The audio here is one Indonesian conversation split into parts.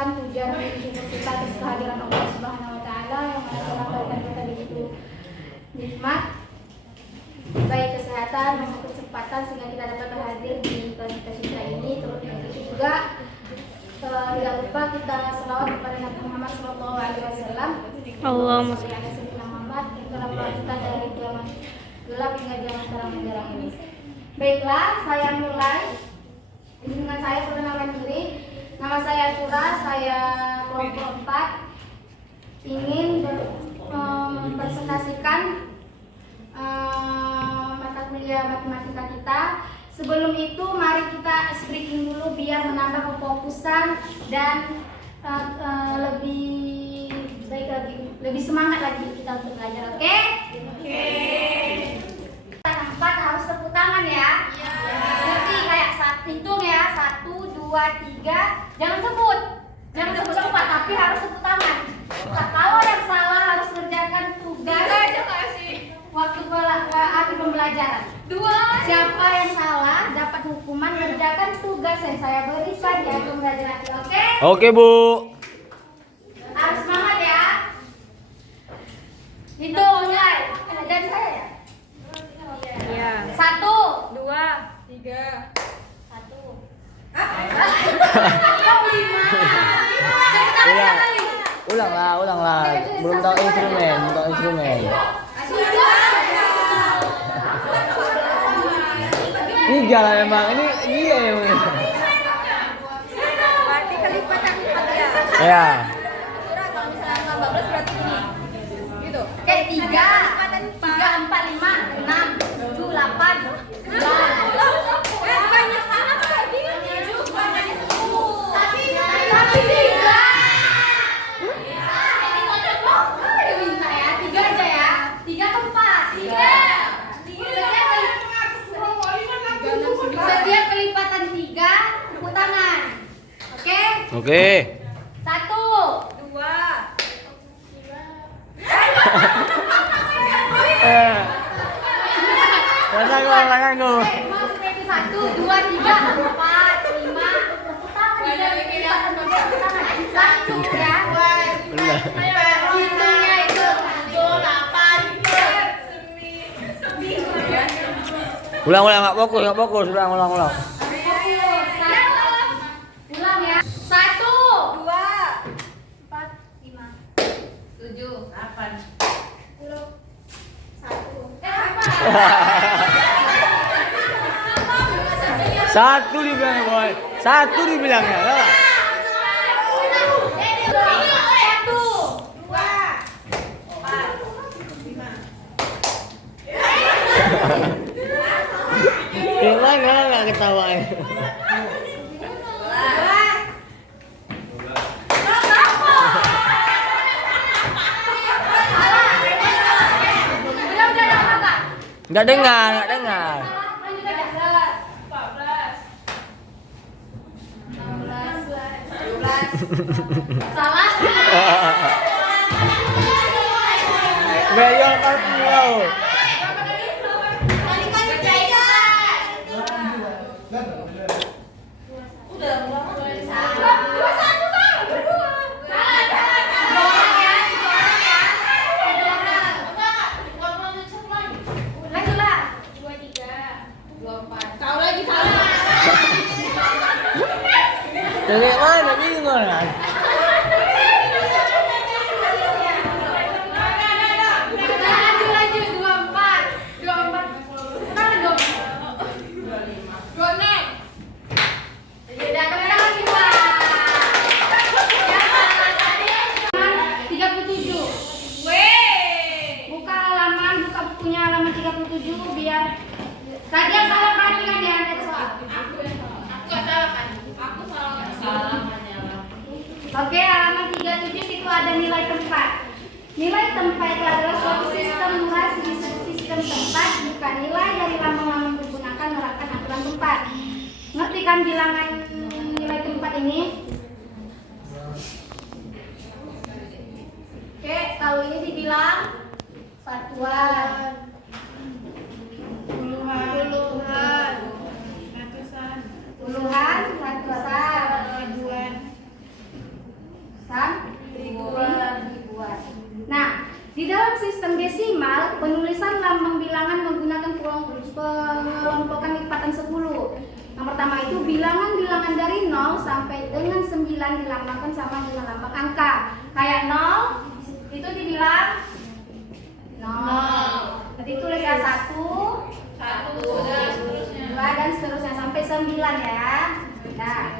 panjatkan puja dan syukur kita atas kehadiran Allah Subhanahu wa taala yang mana telah memberikan kita begitu nikmat baik kesehatan maupun kesempatan sehingga kita dapat hadir di kelas kita ini. Terus itu juga tidak lupa kita selawat kepada Nabi Muhammad SAW. Allahumma sholli ala sayyidina Muhammad yang telah kita dari zaman gelap hingga zaman terang menjerang ini. Baiklah, saya mulai dengan saya perkenalan diri. Nama saya Syura, saya kelompok 4 ingin mempresentasikan mata kuliah matematika kita. Sebelum itu mari kita ice breaking dulu biar menambah kefokusan dan lebih baik lagi, lebih semangat lagi kita untuk belajar. Oke? Oke. Empat harus tepuk tangan ya. Nanti kayak hitung ya, 1, 2, 3. Jangan sebut cepat, tapi harus tepuk tangan. Kalau yang salah harus kerjakan tugas waktu pembelajaran. Siapa yang salah dapat hukuman mengerjakan tugas yang saya berikan di pembelajaran. Oke? Oke, Bu. Harus semangat ya. Hitung mulai. Dan saya ya. Iya. 1, 2, 3. 1. Ulanglah. Belum tahu instrumen. 3 lah emang. Ini dia yang ini. Berarti kelipatan 4 ya. Ya. Kalau misalnya 15 berarti ini. Gitu. Oke, 3, 4, 5, 6, 7, 8, 9. Banyak banget tadi. Tapi 3. Tiga aja ya. 3 atau 4? 3. Setiap kelipatan 3, tepuk tangan. Oke? Oke. 1, 2. Tangan gua. mau seperti 1, 2, 3, 4, 5. Tepuk tangan. Tepuk tangan. 1 ya. Hitungnya itu 7, 8, 9. Ulang, enggak fokus. Ulang. Ulang ya. 1, 2. 4, 5, 7, 8, 10, 1. Satu dibilangnya, Boy. Satu dibilangnya. Lah. 1, 2, 4, 5. Yang lain enggak ketawain. Enggak dengar. Salah. Beyol Parkio. Dari mana bingung kan? Lanjut 24. 24. Kan dong. 26. Udah kamera lagi, Pak. 37. Buka bukunya halaman 37 biar tadi yang salah perhatikan ya, ada soal. Oke, halaman 37 itu ada nilai tempat. Nilai tempat itu adalah suatu sistem durasi di sistem tempat, bukan nilai dari lambang-lambang digunakan menerapkan aturan tempat. Ngerti kan bilangan nilai tempat ini? Oke, kalau ini dibilang satuan, puluhan, ratusan, ribuan. ribuan. Nah, di dalam sistem desimal, penulisan lambang bilangan menggunakan pengelompokan lipatan 10. Yang pertama itu bilangan-bilangan dari 0 sampai dengan 9 dilambangkan sama dengan lambang angka. Kayak 0 itu dibilang 0. Jadi tulis ya 1, 2 dan seterusnya sampai 9 ya. Nah,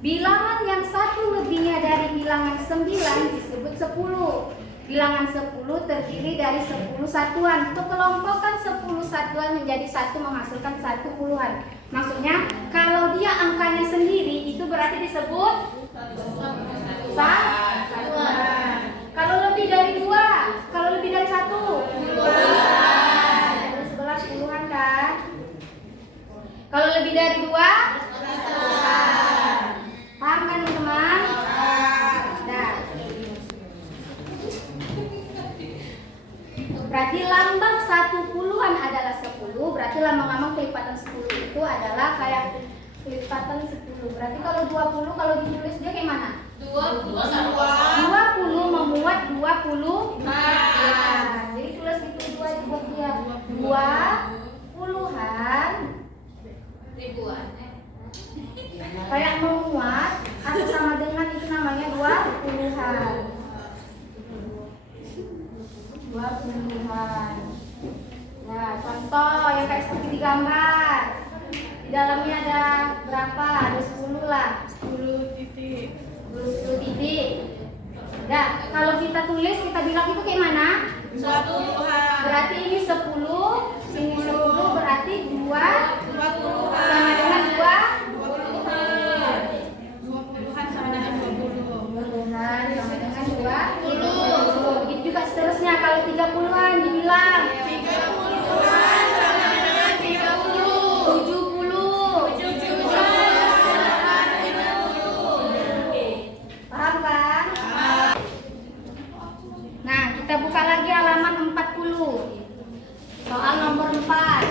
bilangan yang satu lebihnya dari bilangan 9 disebut 10. Bilangan 10 terdiri dari 10 satuan. Kekelompokan 10 satuan menjadi satu menghasilkan 1 puluhan. Maksudnya kalau dia angkanya sendiri itu berarti disebut satuan. Kalau lebih dari 2, kalau lebih dari 1 puluhan. 11 puluhan kan? Kalau lebih dari 2 paham kan teman-teman? Nah, berarti lambang 1 puluhan adalah 10. Berarti lambang-lambang kelipatan 10 itu adalah kayak kelipatan 10. Berarti kalau 20 kalau ditulis dia kayak mana? 20 memuat 20. Nah, jadi tulis itu 2 dibuat dia 2 puluhan ribuan. Kayak memuat atau sama dengan itu namanya 2 puluhan. 2 puluhan. Nah, contoh yang kayak seperti di gambar. Di dalamnya ada berapa? Ada 10 lah. 10 titik. Nah, kalau kita tulis kita bilang itu kayak mana? 1 puluhan. Berarti ini 10, ini 10 berarti 2 puluhan. sama dengan 2 20-an sama dengan 20. puluhan sama dengan 20. Begitu juga seterusnya kalau 30-an dibilang 30-an sama dengan 30. 70. Paham kan? Nah, kita buka lagi halaman 40. Soal nomor 4.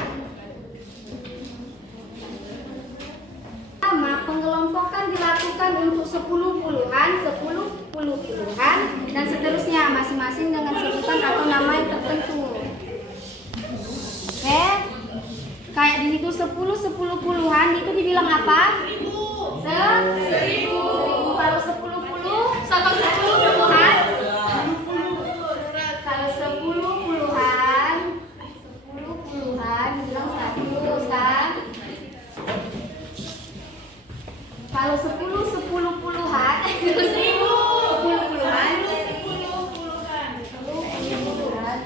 Pertama, pengelompokan dilakukan untuk 10 puluhan, 10 puluhan, dan seterusnya masing-masing dengan sebutan atau nama yang tertentu. Oke? Kayak di situ 10 puluhan itu dibilang apa? 1000. Kalau 10 puluh sama 10 puluhan? Kalau 10 puluhan dibilang 100 kan? Kalau 10 puluhan 10 puluhan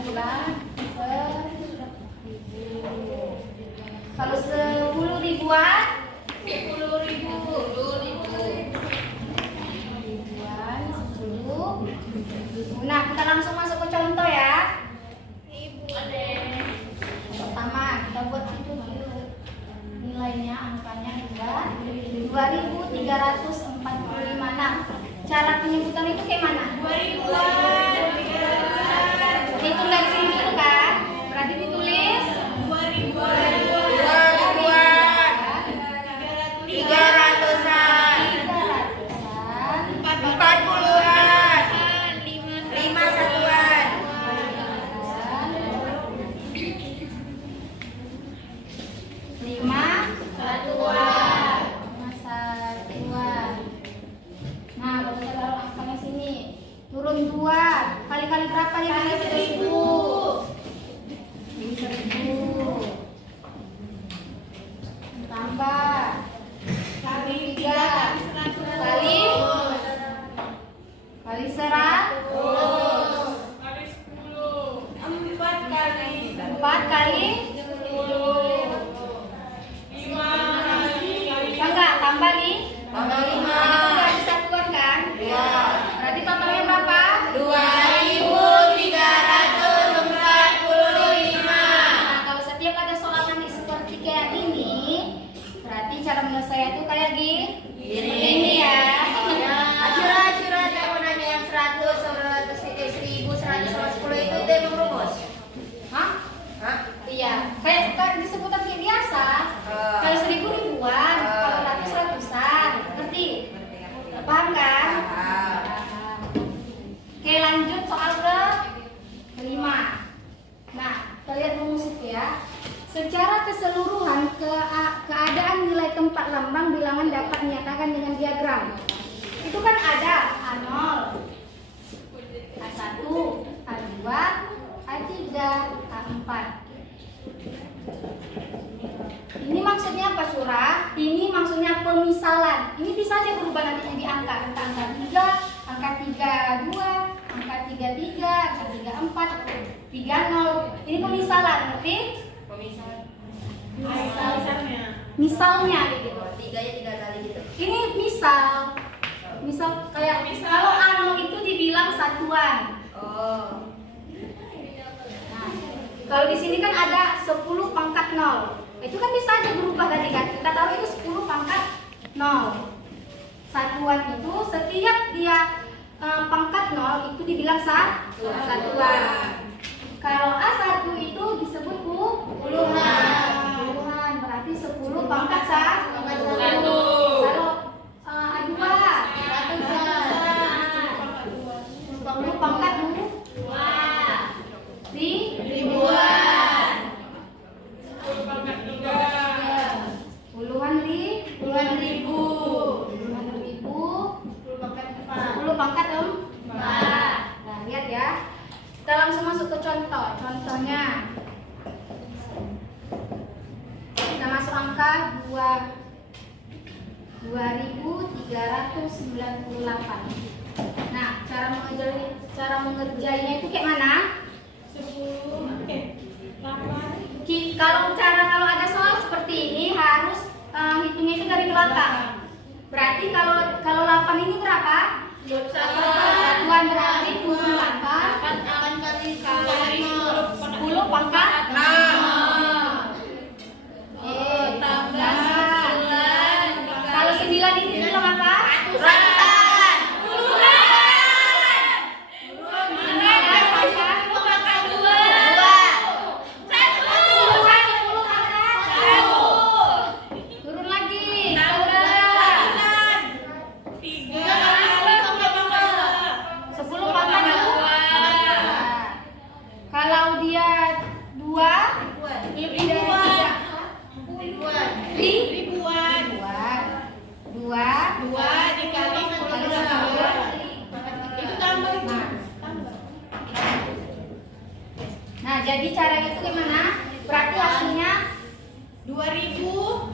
bilang 1000. Kalau 10 ribuan 10 ribu. Ribuan 10 ribu. Nah, kita langsung masuk ke contoh ya. Pertama kita buat itu dulu. Nilainya angkanya adalah 2345. Nah, cara penyebutan itu kayak mana? 2000-an. Hitung dari sini dulu kan? Berarti ditulis 2000-an. 300-an. 40-an. 5 satuan. 5 satuan. Nah, kalau kita taruh angkanya sini, turun 2. Kali-kali berapa ya? Kali 1000. Ini 1000. Tambah. Kali 3. Kali 100. Kali 10. 4 kali 4 kali 10. 5 enggak, tambah nih. Tambah 5. Ini kan dari satuan kan? Iya. Berarti totalnya berapa? 2345. Nah, kalau setiap ada soal nanti seperti kayak ini, berarti cara menyelesaikan itu kayak gini. Ini ya. Asyura, aku nanya yang 100. angka 32, angka 33, angka 34, 30. Ini pemisalan, ngerti? Misalnya gitu. 3 ya 3 kali gitu. Ini misal kayak kalau ano itu dibilang satuan. Oh. Nah, kalau di sini kan ada 10 pangkat 0. Itu kan bisa aja berubah tadi kan. Kita tahu itu 10 pangkat 0. Satuan itu setiap dia pangkat 0 itu dibilang satuan. Kalau A1 itu disebut puluhan. Puluhan berarti 10 pangkat 1. Kalau A2 10 pangkat 2. Ribuan. Puluhan ribu. Puluhan ribu. 10 pangkat 4. Nah, lihat ya. Kita langsung masuk ke contoh. Contohnya kita masuk angka 2398. Nah, cara mengerjainya itu kayak mana? Kalau ada soal seperti ini harus hitungnya itu dari belakang. Berarti kalau 8 ini berapa? Satuan berarti 8 kali 10 pangkat 6. Kalau 9 ini bilang apa? Ratusan. Turun lagi. 10 pangkat 2. Kalau dia 2 dikali 10. Itu tambah. Nah, jadi caranya itu gimana? Berarti hasilnya 2000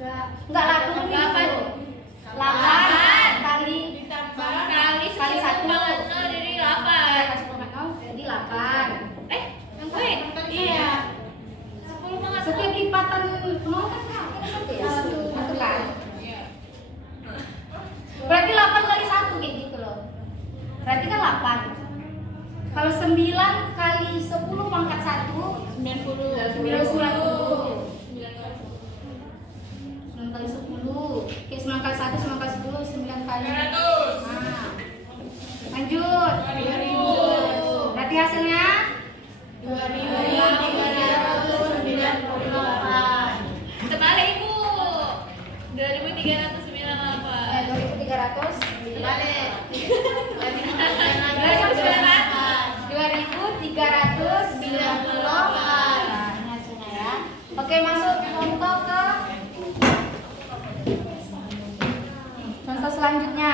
enggak lah, turun gitu. 8 kali kali 1 jadi 8. jadi 8. Iya. 10 Setiap lipatan 0 kan satu ya? Satu kan? Berarti 8 kali 1 kayak gitu loh. Berarti kan 8. Kalau 9 kali 10 pangkat 1 90. 90. 9 kali 10. Oke, 9 kali 1, 9 kali 10, 9 kali 900. Nah. Lanjut. 2000. Berarti hasilnya 2398. Terbalik Ibu. 2398. 2300. Terbalik. 2398. Nah, ini hasilnya ya. Oke, masuk contoh ke contoh selanjutnya.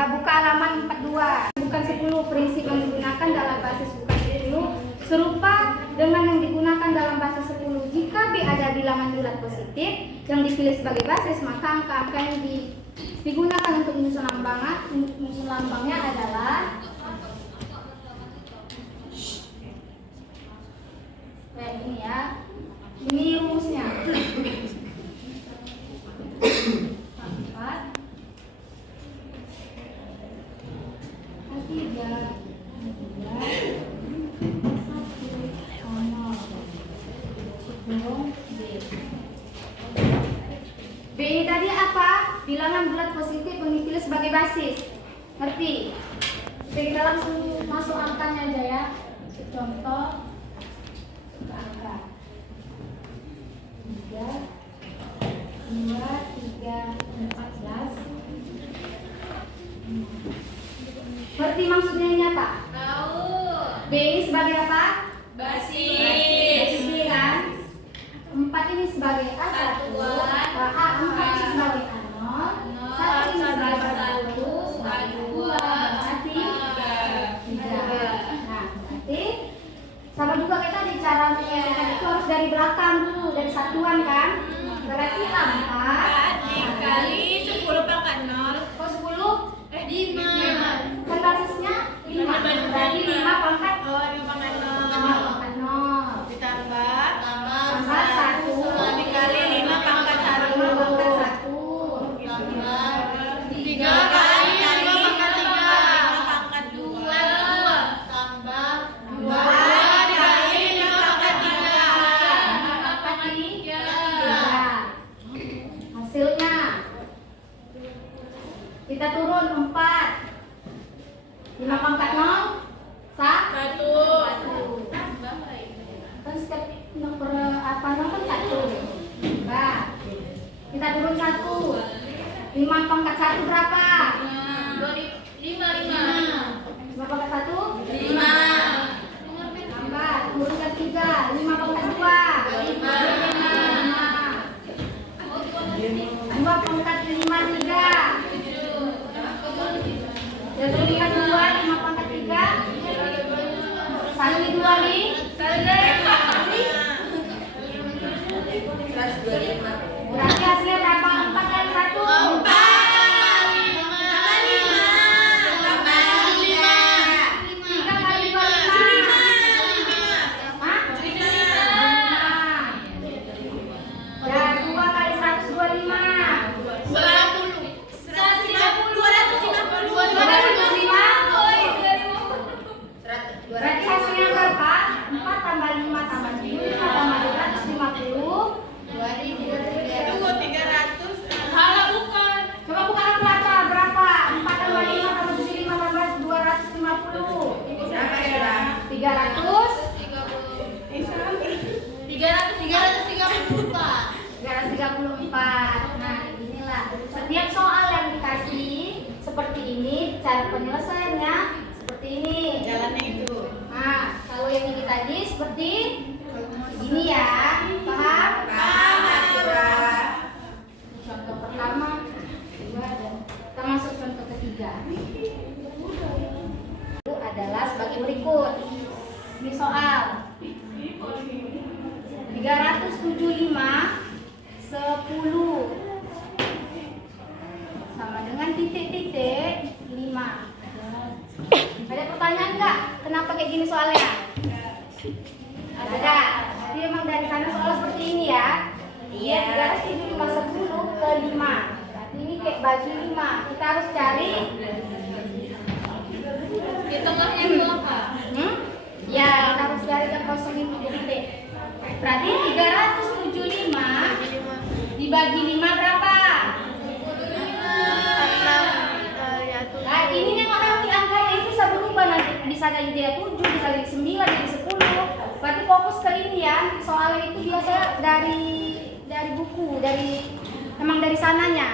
Buka halaman 42. Bukan 10 prinsip yang digunakan dalam basis bukan 10 serupa dengan yang digunakan dalam basis 10. Jika B ada bilangan bulat positif yang dipilih sebagai basis, maka angka-angka yang digunakan untuk menyusun lambangnya adalah kayak gini ya. Ini rumusnya. 4 B ini tadi apa? Bilangan bulat positif yang dipilih sebagai basis. Ngerti? Oke, kita langsung masuk angkanya aja ya. Contoh angka 3, 2, 3, 14. Ngerti maksudnya ini apa? Tahu. B ini sebagai apa? Basis. Ini kan 4 ini sebagai A1, A4 ini sebagai A0, 1 ini sebagai A1, A2 berarti 3. Nah, berarti sama juga kita di cara menyelesaikan itu harus dari belakang dulu, dari satuan kan? Berarti 4 dikali 10 pangkat 0. kok 10? 5. 5 pangkat 0 1. kan setiap nomor apa kan 1. Nah, kita turun 1. 5 pangkat 1 berapa? 5. 5 pangkat 1? 5. Tambah, turun ke 3. 5 pangkat 2? 5. 2 pangkat 5 3. Jadi lihat 2, 5 pangkat 3. 1 di 2 nih. Berarti hasilnya berapa? 4 kali 1? 3 kali 2 5. Dan 2 kali 100 25. 250. Berarti hasilnya berapa? 4 tambah 5 tambah 7 tambah 250. 300. Salah bukan. Coba buka kalkulator berapa? 4 tambah 5 tambah 7 5 tambah 250. 300. 334. Nah, inilah setiap soal yang dikasih seperti ini, cara penyelesaiannya seperti ini. Jalannya itu. Nah, kalau yang ini tadi seperti ini ya, paham? Contoh pertama, kedua, dan kita masuk contoh ketiga. Itu adalah sebagai berikut. Ini soal 375 10 sama dengan titik-titik 5. Ada pertanyaan nggak? Kenapa kayak gini soalnya? Ada. Jadi memang dari sana soal seperti ini ya. Iya. 375 10 ke 5. Berarti ini kayak bagi 5. Kita harus cari Di tengahnya itu apa? Ya, kita harus cari yang kosong ini titik. Berarti 375 dibagi 5 berapa? Nah, ini yang nanti angkanya itu bisa berubah nanti. Bisa jadi 7, bisa jadi 9, jadi 10. Berarti fokus ke ini ya. Soalnya itu biasa dari buku, memang dari sananya.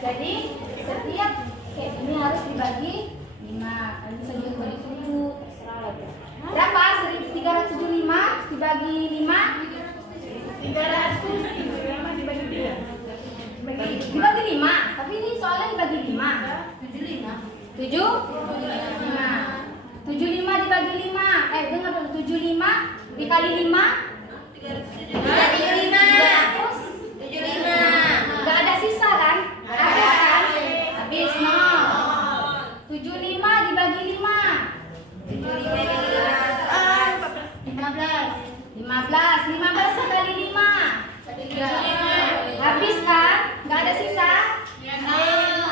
Jadi setiap kayak ini harus dibagi 5. Kalau bisa juga dibagi 7. Berapa? 375 dibagi 5? 300 dibagi 5. Tapi ini soalnya dibagi 5. 75 dibagi 5. Dengar dulu, 75 dikali 5 300. 75. Gak ada sisa kan? Habis kan? Habis, no. 75 dibagi 5 15 dikali 5 habis kan? Gak ada sisa?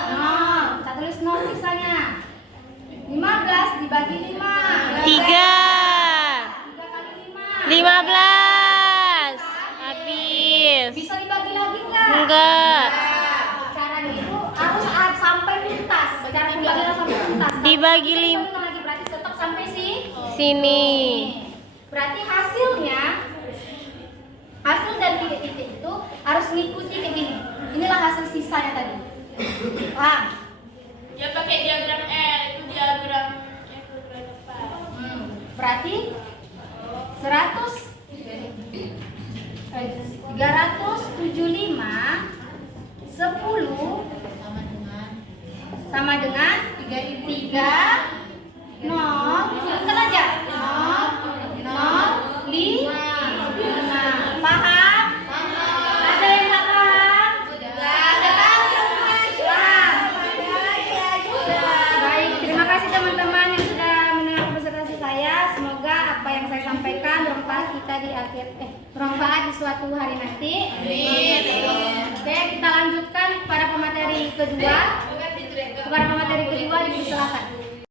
No, kita tulis 0 sisanya. 15 dibagi 5 3 kali 5 15 habis. bisa dibagi lagi nggak? Enggak. Caranya itu harus sampai tuntas. Cara pembagian sampai tuntas. Dibagi Kalau lim- hitung lagi berarti tetap sampai Sini. Berarti hasilnya, hasil dari titik-titik itu harus mengikuti kayak gini. Inilah hasil sisanya tadi. Paham? Ya pakai diagram R, itu diagram Berarti 375 10 sama dengan 3 0 kan aja 0 0 5. Paham? Ada yang nggak paham? Baik, terima kasih teman-teman yang sudah mendengar presentasi saya. Semoga apa yang saya sampaikan bermanfaat kita di akhir bermanfaat di suatu hari nanti. Oke, kita lanjutkan kepada pemateri kedua. Kepada pemateri kedua, dipersilakan.